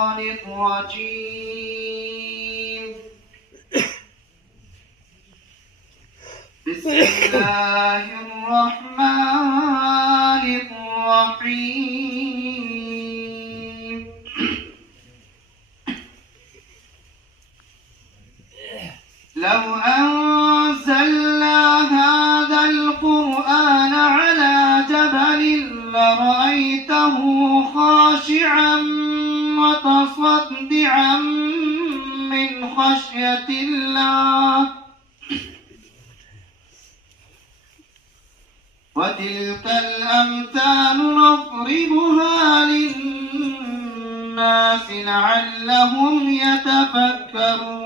الرجيم. بسم الله الرحمن الرحيم. لو أنزلنا هذا القرآن على جبل لرأيته خاشعا متصدعا من خشية الله. وتلك الأمثال نضربها للناس لعلهم يتفكرون.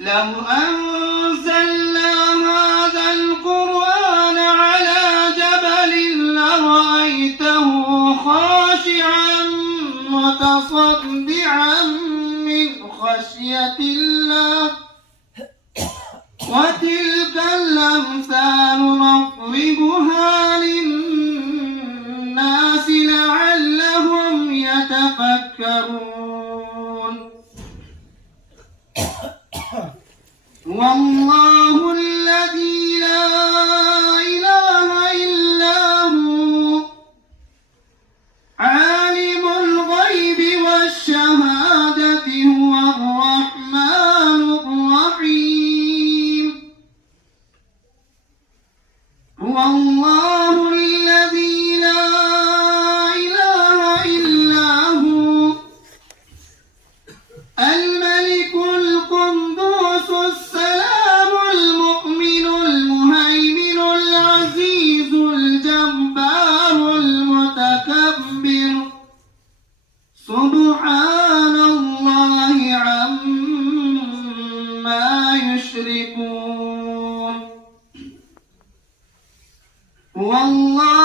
لو أنزلنا هذا القرآن على جبل لرأيته خاشعا متصدعا من خشية الله. وتلك الأمثال نضربها للناس لعلهم يتفكرون. والله الذي لا إله إلا هو عالم الغيب والشهادة هو الرحمن الرحيم. هو الله الذي لا إله إلا هو الملك القدوس السلام المؤمن المهيمن العزيز الجبار المتكبر سبحان الله عما يشركون. والله